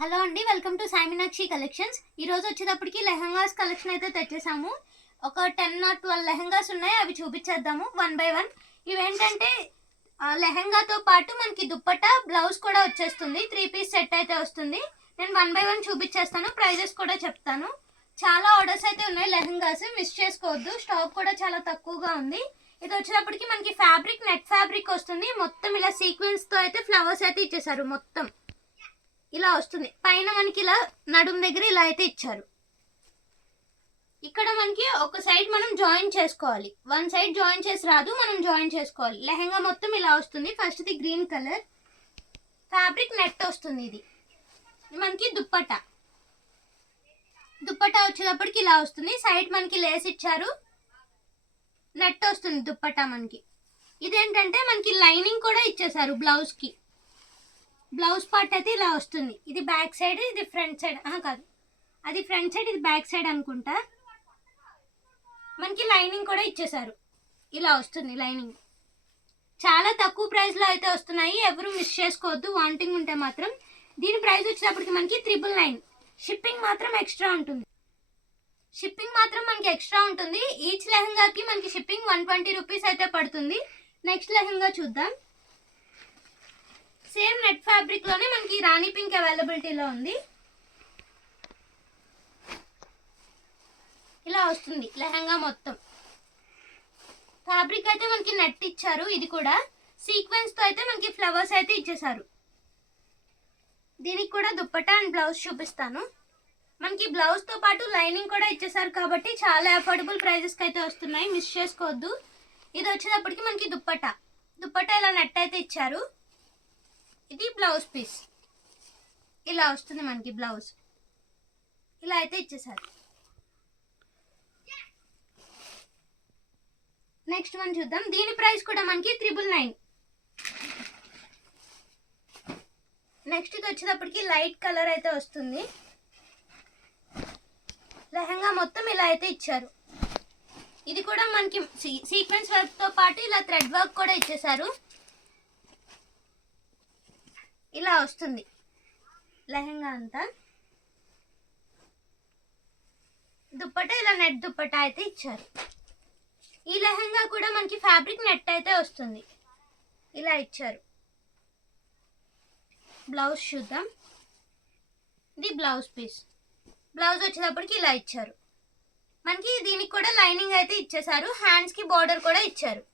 Hello అండి, welcome to Sai Meenakshi collections. ఈ రోజు వచ్చేటప్పటికి లెహంగాస్ కలెక్షన్ అయితే తెచ్చేసాము. ఒక 10 or 12 లెహంగాస్ ఉన్నాయి, అవి చూపించేద్దాము వన్ బై వన్. ఇవేంటంటే లెహంగాతో పాటు మనకి దుప్పట్టా బ్లౌజ్ కూడా వచ్చేస్తుంది. 3 పీస్ సెట్ అయితే వస్తుంది. నేను వన్ బై వన్ చూపించేస్తాను, ప్రైజెస్ కూడా చెప్తాను. చాలా ఆర్డర్స్ అయితే ఉన్నాయి లెహంగాస్, మిస్ చేసుకోవద్దు. స్టాక్ కూడా చాలా తక్కువగా ఉంది. ఇది వచ్చేటప్పటికి మనకి ఫ్యాబ్రిక్ నెట్ ఫ్యాబ్రిక్ వస్తుంది. మొత్తం ఇలా సీక్వెన్స్ తో అయితే ఫ్లవర్స్ అయితే ఇచ్చేసారు. మొత్తం ఇలా వస్తుంది. పైన మనకి ఇలా నడుము దగ్గర ఇలా అయితే ఇచ్చారు. ఇక్కడ మనకి ఒక సైడ్ మనం జాయిన్ చేసుకోవాలి. వన్ సైడ్ జాయిన్ చేసి రాదు, మనం జాయిన్ చేసుకోవాలి. లెహంగా మొత్తం ఇలా వస్తుంది. First the green colour fabric net వస్తుంది. ఇది మనకి దుప్పట్టా వచ్చేటప్పటికి ఇలా వస్తుంది. సైడ్ మనకి లేస్ ఇచ్చారు, నెట్ వస్తుంది దుప్పట్టా మనకి. ఇదేంటంటే మనకి లైనింగ్ కూడా ఇచ్చేసారు బ్లౌజ్ కి. బ్లౌజ్ పార్ట్ అయితే ఇలా వస్తుంది. ఇది బ్యాక్ సైడ్, ఇది ఫ్రంట్ సైడ్. కాదు, అది ఫ్రంట్ సైడ్, ఇది బ్యాక్ సైడ్ అనుకుంటా. మనకి లైనింగ్ కూడా ఇచ్చేసారు. ఇలా వస్తుంది లైనింగ్. చాలా తక్కువ ప్రైస్లో అయితే వస్తున్నాయి, ఎవరు మిస్ చేసుకోవద్దు వాంటింగ్ ఉంటే మాత్రం. దీని ప్రైస్ వచ్చేటప్పటికి మనకి 999. షిప్పింగ్ మాత్రం ఎక్స్ట్రా ఉంటుంది. ఈచ్ లెహంగాకి మనకి షిప్పింగ్ 120 రూపీస్ అయితే పడుతుంది. నెక్స్ట్ లెహంగా చూద్దాం. సేమ్ నెట్ ఫ్యాబ్రిక్ లోనే మనకి రాణి పింక్ అవైలబిలిటీలో ఉంది. ఇలా వస్తుంది లెహంగా మొత్తం. ఫ్యాబ్రిక్ అయితే మనకి నెట్ ఇచ్చారు. ఇది కూడా సీక్వెన్స్ తో అయితే మనకి ఫ్లవర్స్ అయితే ఇచ్చేసారు. దీనికి కూడా దుప్పట్టా అండ్ బ్లౌజ్ చూపిస్తాను. మనకి బ్లౌజ్ తో పాటు లైనింగ్ కూడా ఇచ్చేసారు కాబట్టి చాలా అఫోర్డబుల్ ప్రైజెస్ కి అయితే వస్తున్నాయి, మిస్ చేసుకోవద్దు. ఇది వచ్చేటప్పటికి మనకి దుప్పట్టా ఇలా నెట్ అయితే ఇచ్చారు. ఇది బ్లౌజ్ పీస్ ఇలా వస్తుంది. మనకి బ్లౌజ్ ఇలా అయితే ఇచ్చేసారు. నెక్స్ట్ వన్ చూద్దాం. దీని ప్రైస్ కూడా మనకి 999. నెక్స్ట్ ఇది వచ్చేటప్పటికి లైట్ కలర్ అయితే వస్తుంది. లెహంగా మొత్తం ఇలా అయితే ఇచ్చారు. ఇది కూడా మనకి సీక్వెన్స్ వర్క్ తో పాటు ఇలా థ్రెడ్ వర్క్ కూడా ఇచ్చేసారు. ఇలా వస్తుంది లెహంగా అంతా. దుప్పట్టా ఇలా నెట్ దుప్పట్టా అయితే ఇచ్చారు. ఈ లెహంగా కూడా మనకి ఫ్యాబ్రిక్ నెట్ అయితే వస్తుంది. ఇలా ఇచ్చారు. బ్లౌజ్ చూద్దాం. ఇది బ్లౌజ్ పీస్. బ్లౌజ్ వచ్చేటప్పటికి ఇలా ఇచ్చారు. మనకి దీనికి కూడా లైనింగ్ అయితే ఇచ్చేసారు. హ్యాండ్స్ కి బార్డర్ కూడా ఇచ్చారు.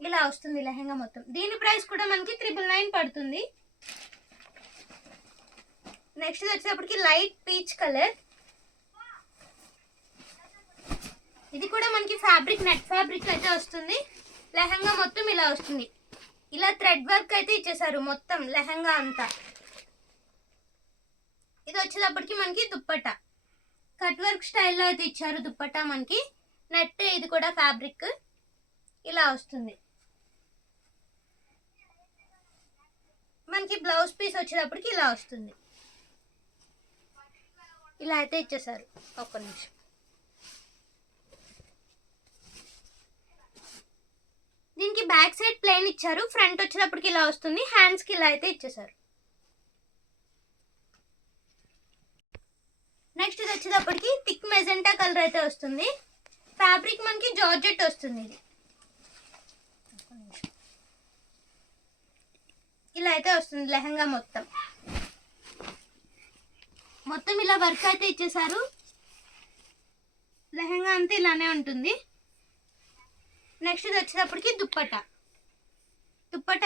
ఇలా వస్తుంది లెహంగా మొత్తం. దీని ప్రైస్ కూడా మనకి 999 పడుతుంది. నెక్స్ట్ వచ్చేటప్పటికి లైట్ పీచ్ కలర్. ఇది కూడా మనకి ఫ్యాబ్రిక్ నెట్ ఫ్యాబ్రిక్ అయితే వస్తుంది. లెహంగా మొత్తం ఇలా వస్తుంది. ఇలా థ్రెడ్ వర్క్ అయితే ఇచ్చేసారు మొత్తం లెహంగా అంతా. ఇది వచ్చేటప్పటికి మనకి దుప్పట్టా కట్ వర్క్ స్టైల్లో అయితే ఇచ్చారు. దుప్పట్టా మనకి నెట్, ఇది కూడా ఫ్యాబ్రిక్ ఇలా వస్తుంది. మనకి బ్లౌజ్ పీస్ వచ్చేటప్పటికి ఇలా వస్తుంది. ఇలా అయితే ఇచ్చేసారు. ఒక్క నిమిషం. దీనికి బ్యాక్ సైడ్ ప్లెయిన్ ఇచ్చారు. ఫ్రంట్ వచ్చేటప్పటికి ఇలా వస్తుంది. హ్యాండ్స్ కి ఇలా అయితే ఇచ్చేసారు. నెక్స్ట్ ఇది వచ్చేటప్పటికి థిక్ మెజెంటా కలర్ అయితే వస్తుంది. ఫ్యాబ్రిక్ మనకి జార్జెట్ వస్తుంది. ఇది ఇలా అయితే వస్తుంది. లెహంగా మొత్తం ఇలా వర్క్ అయితే ఇచ్చేసారు. లెహంగా అంతా ఇలానే ఉంటుంది. నెక్స్ట్ ఇది వచ్చేటప్పటికి దుప్పట్టా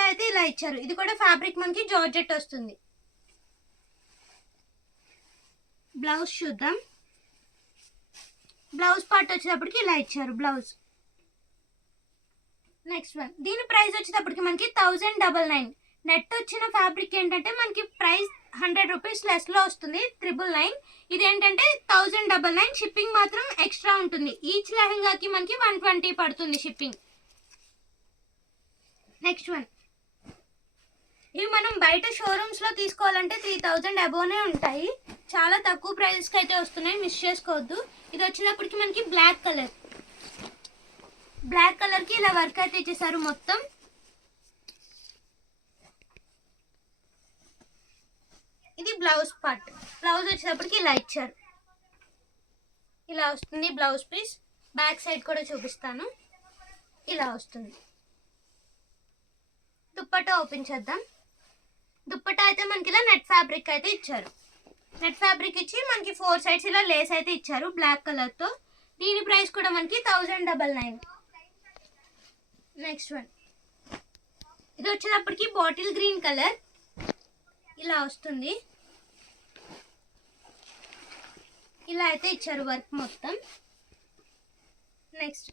అయితే ఇలా ఇచ్చారు. ఇది కూడా ఫ్యాబ్రిక్ మనకి జార్జెట్ వస్తుంది. బ్లౌజ్ చూద్దాం. బ్లౌజ్ పార్ట్ వచ్చేటప్పటికి ఇలా ఇచ్చారు బ్లౌజ్. Next one. దీని ప్రైస్ వచ్చేటప్పటికి మనకి 1099. నెట్ వచ్చిన ఫ్యాబ్రిక్ ఏంటంటే మనకి ప్రైస్ 100 రూపీస్ లెస్ లో వస్తుంది. 999. ఇదేంటంటే 1099. షిప్పింగ్ మాత్రం ఎక్స్ట్రా ఉంటుంది. ఈచ్ లెహంగాకి మనకి 120 పడుతుంది షిప్పింగ్. Next one. ఇవి మనం బయట షోరూమ్స్ లో తీసుకోవాలంటే 3000 అబోనే ఉంటాయి. చాలా తక్కువ ప్రైజెస్ కి అయితే వస్తున్నాయి, మిస్ చేసుకోవద్దు. ఇది వచ్చినప్పటికి మనకి బ్లాక్ కలర్ కి ఇలా వర్క్ అయితే ఇచ్చేసారు మొత్తం. Blouse part. బ్లౌజ్ వచ్చేటప్పటికి ఇలా ఇచ్చారు, ఇలా వస్తుంది బ్లౌజ్ పీస్. బ్యాక్ సైడ్ కూడా చూపిస్తాను, ఇలా వస్తుంది. దుప్పట్టా ఓపెన్ చేద్దాం. దుప్పట్టా అయితే మనకి ఇలా నెట్ ఫ్యాబ్రిక్ అయితే ఇచ్చారు. నెట్ ఫ్యాబ్రిక్ ఇచ్చి మనకి 4 సైడ్స్ ఇలా లేస్ అయితే ఇచ్చారు బ్లాక్ కలర్తో. దీని ప్రైస్ కూడా మనకి 1099. నెక్స్ట్ వన్, ఇది వచ్చేటప్పటికి బాటిల్ గ్రీన్ కలర్, ఇలా వస్తుంది. ఇలా అయితే ఇచ్చారు వర్క్ మొత్తం. నెక్స్ట్,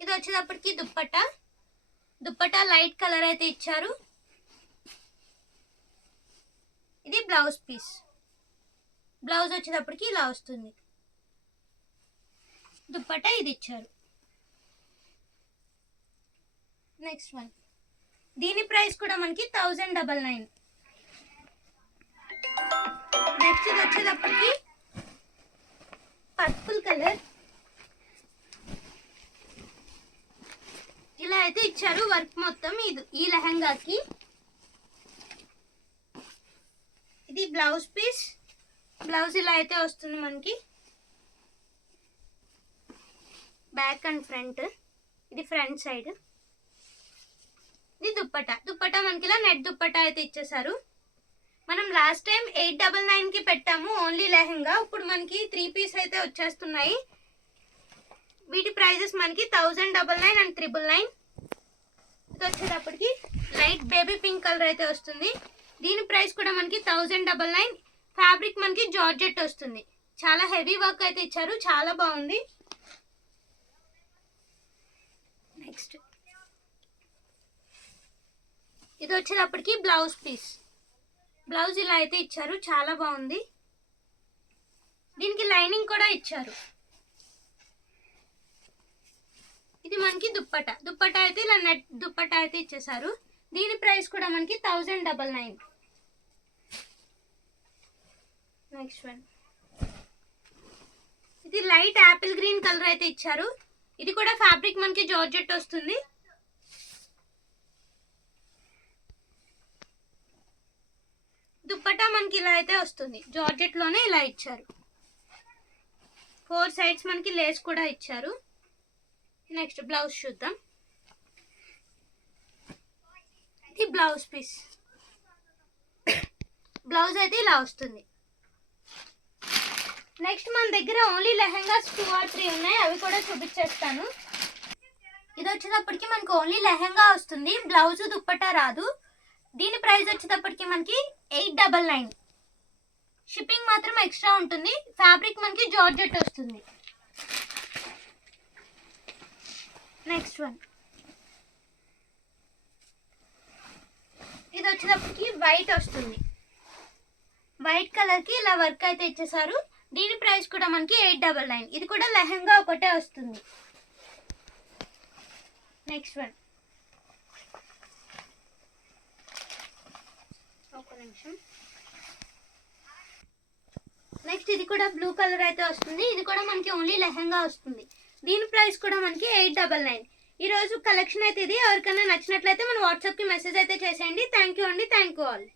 ఇది వచ్చేటప్పటికి దుప్పట్టా. దుప్పట్టా లైట్ కలర్ అయితే ఇచ్చారు. ఇది బ్లౌజ్ పీస్. బ్లౌజ్ వచ్చేటప్పటికి ఇలా వస్తుంది. దుప్పట్టా ఇది ఇచ్చారు. నెక్స్ట్ వన్, దీని ప్రైస్ కూడా మనకి 1099. నెక్స్ట్ ఇది వచ్చేటప్పటికి పర్పుల్ కలర్, ఇలా అయితే ఇచ్చారు వర్క్ మొత్తం ఈ లెహంగాకి. ఇది బ్లౌజ్ పీస్. బ్లౌజ్ ఇలా అయితే వస్తుంది మనకి, బ్యాక్ అండ్ ఫ్రంట్. ఇది ఫ్రంట్ సైడ్. ఇది దుప్పట్టా. దుప్పట్టా మనకి ఇలా నెట్ దుప్పట్టా అయితే ఇచ్చేసారు. మనం లాస్ట్ టైం 899కి పెట్టాము ఓన్లీ లెహంగా. ఇప్పుడు మనకి 3 పీస్ అయితే వచ్చేస్తున్నాయి. వీటి ప్రైజెస్ మనకి 1099 అండ్ 999. ఇది వచ్చేటప్పటికి లైట్ బేబీ పింక్ కలర్ అయితే వస్తుంది. దీని ప్రైస్ కూడా మనకి 1099. ఫ్యాబ్రిక్ మనకి జార్జెట్ వస్తుంది. చాలా హెవీ వర్క్ అయితే ఇచ్చారు, చాలా బాగుంది. నెక్స్ట్, ఇది వచ్చేటప్పటికి బ్లౌజ్ పీస్. బ్లౌజ్ ఇలా అయితే ఇచ్చారు, చాలా బాగుంది. దీనికి లైనింగ్ కూడా ఇచ్చారు. ఇది మనకి దుప్పట్టా. దుప్పట్టా అయితే ఇలా నెట్ దుప్పట్టా అయితే ఇచ్చేసారు. దీని ప్రైస్ కూడా మనకి 1099. నెక్స్ట్ వన్, ఇది లైట్ యాపిల్ గ్రీన్ కలర్ అయితే ఇచ్చారు. ఇది కూడా ఫ్యాబ్రిక్ మనకి జార్జెట్ వస్తుంది. దుప్పట్టా మనకి ఇలా అయితే వస్తుంది, జార్జెట్ లోనే ఇలా ఇచ్చారు. 4 సైడ్స్ మనకి లేస్ కూడా ఇచ్చారు. నెక్స్ట్ బ్లౌజ్ చూద్దాం. ఇది బ్లౌజ్ పీస్. బ్లౌజ్ అయితే ఇలా వస్తుంది. నెక్స్ట్ మన దగ్గర ఓన్లీ లెహంగాస్ 2 or 3 ఉన్నాయి, అవి కూడా చూపించేస్తాను. ఇది వచ్చేటప్పటికి మనకి ఓన్లీ లెహంగా వస్తుంది, బ్లౌజ్ దుప్పట్టా రాదు. దీని ప్రైస్ వచ్చేటప్పటికి మనకి 899. షిప్పింగ్ మాత్రం ఎక్స్ట్రా ఉంటుంది. ఫ్యాబ్రిక్ మనకి జార్జెట్ వస్తుంది. నెక్స్ట్ వన్, ఇది వచ్చేటప్పటికి వైట్ వస్తుంది. వైట్ కలర్కి ఇలా వర్క్ అయితే ఇచ్చేసారు. దీని ప్రైస్ కూడా మనకి 899. ఇది కూడా లెహంగా ఒకటే వస్తుంది. నెక్స్ట్ వన్, ఒక నిమిషం. నెక్స్ట్ ఇది కూడా బ్లూ కలర్ అయితే వస్తుంది. ఇది కూడా మనకి ఓన్లీ లెహంగా వస్తుంది. దీని ప్రైస్ కూడా మనకి 899. ఈరోజు కలెక్షన్ అయితే ఇది. ఎవరికైనా నచ్చినట్లయితే మన వాట్సాప్కి మెసేజ్ అయితే చేసేయండి. థ్యాంక్ యూ అండి. Thank you all.